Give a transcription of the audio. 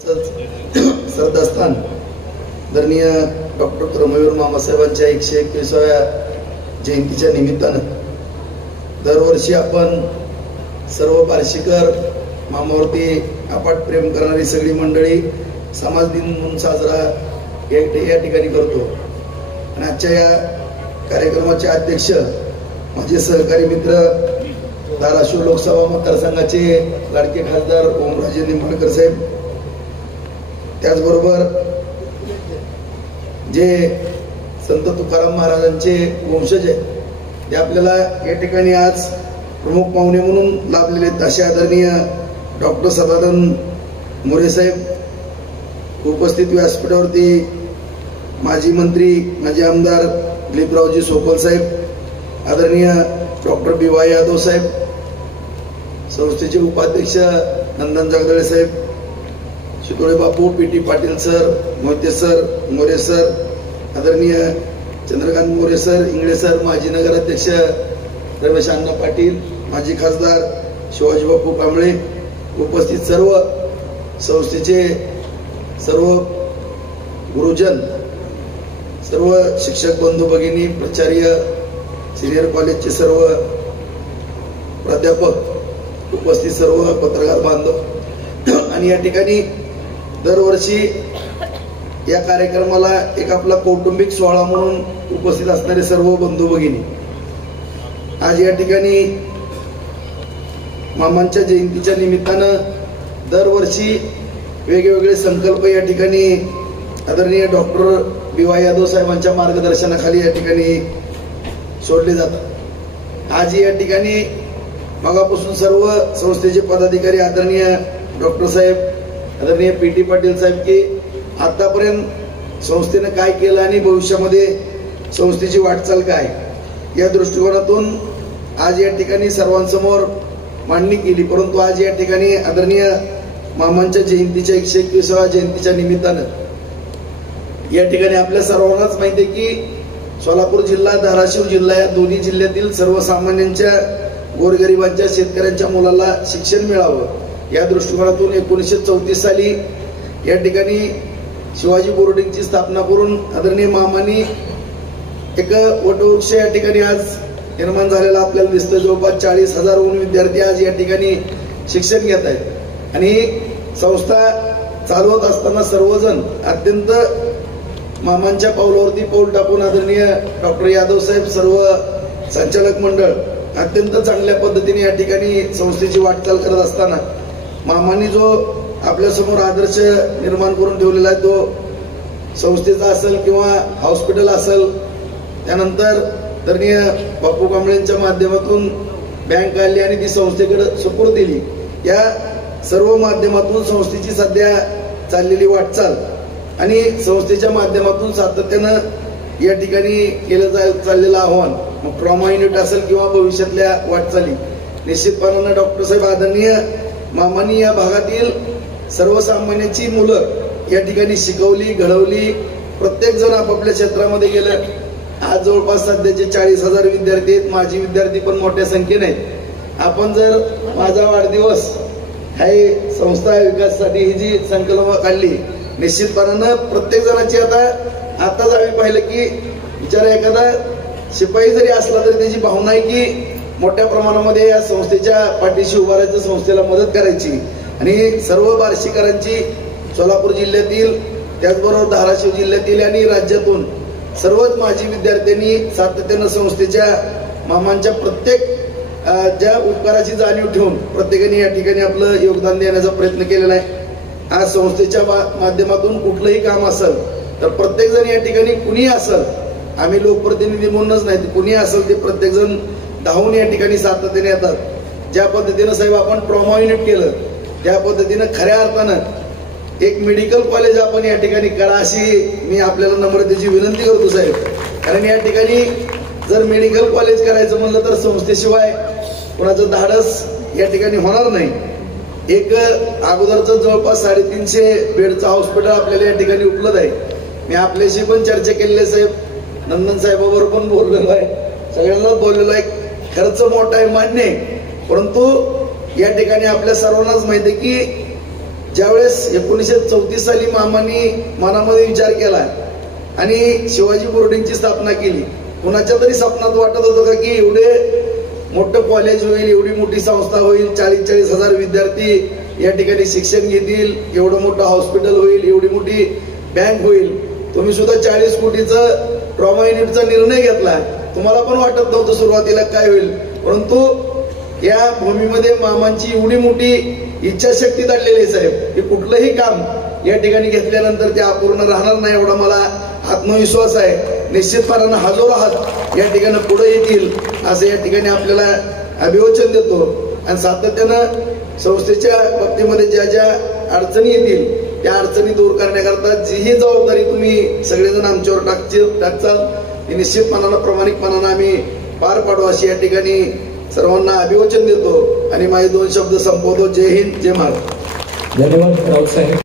श्रद्धास्थान आदरणीय डॉक्टर त्रमवीर मामासाहेबांच्या 121व्या जयंतीच्या निमित्तानं दरवर्षी आपण सर्व पारशीकर मामावरती अपाट प्रेम करणारी सगळी मंडळी समाज दिन म्हणून साजरा या ठिकाणी करतो। आणि आजच्या या कार्यक्रमाचे अध्यक्ष माझे सहकारी मित्र धाराशिव लोकसभा मतदारसंघाचे लाडके खासदार ओमराजे निंबाळकर साहेब, त्याचबरोबर जे संत तुकाराम महाराजांचे वंशज आहेत ते आपल्याला या ठिकाणी आज प्रमुख पाहुणे म्हणून लाभलेले आहेत। असे आदरणीय डॉक्टर सदानंद मोरे साहेब उपस्थित व्यासपीठावरती, माजी मंत्री माजी आमदार दिलीपरावजी सोपल साहेब, आदरणीय डॉक्टर बी.वाय. यादव साहेब, संस्थेचे उपाध्यक्ष नंदन जगदळे साहेब, शितोळे बापू, PT. Patil sir, Mohite sir, More sir, आदरणीय चंद्रकांत मोरे सर, इंगळे सर, माजी नगराध्यक्ष रमेश अण्णा पाटील, माजी खासदार शिवाजी बापू कांबळे, उपस्थित सर्व संस्थेचे सर्व गुरुजन, सर्व शिक्षक बंधू भगिनी, प्राचार्य, सिनियर कॉलेजचे सर्व प्राध्यापक, उपस्थित सर्व पत्रकार बांधव, आणि या ठिकाणी दरवर्षी या कार्यक्रमाला एक आपला कौटुंबिक सोहळा म्हणून उपस्थित असणारे सर्व बंधू भगिनी, आज या ठिकाणी मामांच्या जयंतीच्या निमित्तानं दरवर्षी वेगवेगळे संकल्प या ठिकाणी आदरणीय डॉक्टर बी.वाय. यादव साहेबांच्या मार्गदर्शनाखाली या ठिकाणी सोडले जातात। आज या ठिकाणी मगापासून सर्व संस्थेचे पदाधिकारी आदरणीय डॉक्टर साहेब, आदरणीय पी.टी. पाटील साहेब की आतापर्यंत संस्थेनं काय केलं आणि भविष्यामध्ये संस्थेची वाटचाल काय या दृष्टिकोनातून आज या ठिकाणी सर्वांसमोर मांडणी केली। परंतु आज या ठिकाणी आदरणीय मामांच्या जयंतीच्या 121व्या जयंतीच्या निमित्तानं या ठिकाणी आपल्या सर्वांनाच माहिती आहे की सोलापूर जिल्हा, धाराशिव जिल्हा या दोन्ही जिल्ह्यातील सर्वसामान्यांच्या, गोरगरिबांच्या, शेतकऱ्यांच्या मुलाला शिक्षण मिळावं या दृष्टिकोनातून 1934 साली या ठिकाणी शिवाजी बोर्डिंगची स्थापना करून आदरणीय मामांनी एक वटवृक्ष या ठिकाणी आज निर्माण झालेला आपल्याला दिसतं। जवळपास 40,000हून विद्यार्थी आज या ठिकाणी शिक्षण घेत आहेत आणि संस्था चालवत असताना सर्वजण अत्यंत मामांच्या पावलावरती पाऊल टाकून आदरणीय डॉक्टर यादव साहेब, सर्व संचालक मंडळ अत्यंत चांगल्या पद्धतीने या ठिकाणी संस्थेची वाटचाल करत असताना मामांनी जो आपल्या समोर आदर्श निर्माण करून ठेवलेला आहे तो संस्थेचा असेल किंवा हॉस्पिटल असेल, त्यानंतर आदरणीय बापू कांबळेंच्या माध्यमातून बँक आली आणि ती संस्थेकडे सुपूर्द दिली। या सर्व माध्यमातून संस्थेची सध्या चाललेली वाटचाल आणि संस्थेच्या माध्यमातून सातत्यानं या ठिकाणी केलं चाललेलं आव्हान, मग ट्रॉमा युनिट असेल किंवा भविष्यातल्या वाटचाली, निश्चितपणानं डॉक्टर साहेब आदरणीय मामांनी या भागातील सर्वसामान्यांची मुलं या ठिकाणी शिकवली, घडवली, प्रत्येक जण आपापल्या क्षेत्रामध्ये गेलं। आज जवळपास सध्याचे 40,000 विद्यार्थी आहेत, माजी विद्यार्थी पण मोठ्या संख्येने आहेत। आपण जर माझा वाढदिवस काही संस्था विकासासाठी ही जी संकल्प काढली, निश्चितपणानं प्रत्येक जणांची आताच आम्ही पाहिलं की बिचारा एखादा शिपाई जरी असला तरी त्याची भावना आहे की मोठ्या प्रमाणामध्ये या संस्थेच्या पाठीशी उभारायचं, संस्थेला मदत करायची। आणि सर्व बार्शीकरांची सोलापूर जिल्ह्यातील, त्याचबरोबर धाराशिव जिल्ह्यातील आणि राज्यातून सर्वच माजी विद्यार्थ्यांनी सातत्यानं संस्थेच्या मामांच्या प्रत्येक ज्या उपकाराची जाणीव ठेवून प्रत्येकाने या ठिकाणी आपलं योगदान देण्याचा प्रयत्न केलेला आहे। आज संस्थेच्या माध्यमातून कुठलंही काम असेल तर प्रत्येक जण या ठिकाणी कुणी असेल, आम्ही लोकप्रतिनिधी म्हणूनच नाही, कुणी असेल ते प्रत्येक जण धावून या ठिकाणी सातत्याने येतात। ज्या पद्धतीनं साहेब आपण ट्रॉमा युनिट केलं त्या पद्धतीनं खऱ्या अर्थानं एक मेडिकल कॉलेज आपण या ठिकाणी करा अशी मी आपल्याला नम्रतेची विनंती करतो साहेब। कारण या ठिकाणी जर मेडिकल कॉलेज करायचं म्हणलं तर संस्थेशिवाय कोणाचं धाडस या ठिकाणी होणार नाही। एक अगोदरचं जवळपास 350 बेडचं हॉस्पिटल आपल्याला या ठिकाणी उपलब्ध आहे। मी आपल्याशी पण चर्चा केलेली आहे साहेब, नंदन साहेबाबरोबर पण बोललेलो आहे, सगळ्यांना बोललेलो आहे। खर्च मोठा आहे मान्य आहे, परंतु या ठिकाणी आपल्या सर्वांनाच माहिती आहे की ज्यावेळेस 1934 साली मामांनी मनामध्ये विचार केला आणि शिवाजी बोर्डिंगची स्थापना केली, कुणाच्या तरी स्वप्नात वाटत होतं का की एवढे मोठं कॉलेज होईल, एवढी मोठी संस्था होईल, 40-40 हजार विद्यार्थी या ठिकाणी शिक्षण घेतील, एवढं मोठं हॉस्पिटल होईल, एवढी मोठी बँक होईल. तुम्ही सुद्धा 40 कोटीचं ट्रॉमा युनिटचा निर्णय घेतला. तुम्हाला पण वाटत नव्हतं सुरुवातीला काय होईल, परंतु या भूमीमध्ये मामांची एवढी मोठी इच्छाशक्ती दडलेली साहेब की कुठलंही काम या ठिकाणी घेतल्यानंतर ते अपूर्ण राहणार नाही एवढा मला आत्मविश्वास आहे. निश्चितपणानं हजारो हात या ठिकाणी पुढे येतील असं या ठिकाणी आपल्याला अभिवचन देतो. आणि सातत्यानं संस्थेच्या बाबतीमध्ये ज्या ज्या अडचणी येतील त्या अडचणी दूर करण्याकरता जीही जबाबदारी तुम्ही सगळेजण आमच्यावर टाकचाल ती निश्चितपणानं प्रामाणिकपणानं आम्ही पार पाडू अशी या ठिकाणी सर्वांना अभिवचन देतो आणि माझे 2 शब्द संपवतो. जय हिंद, जय महाराष्ट्र. धन्यवाद राऊत साहेब.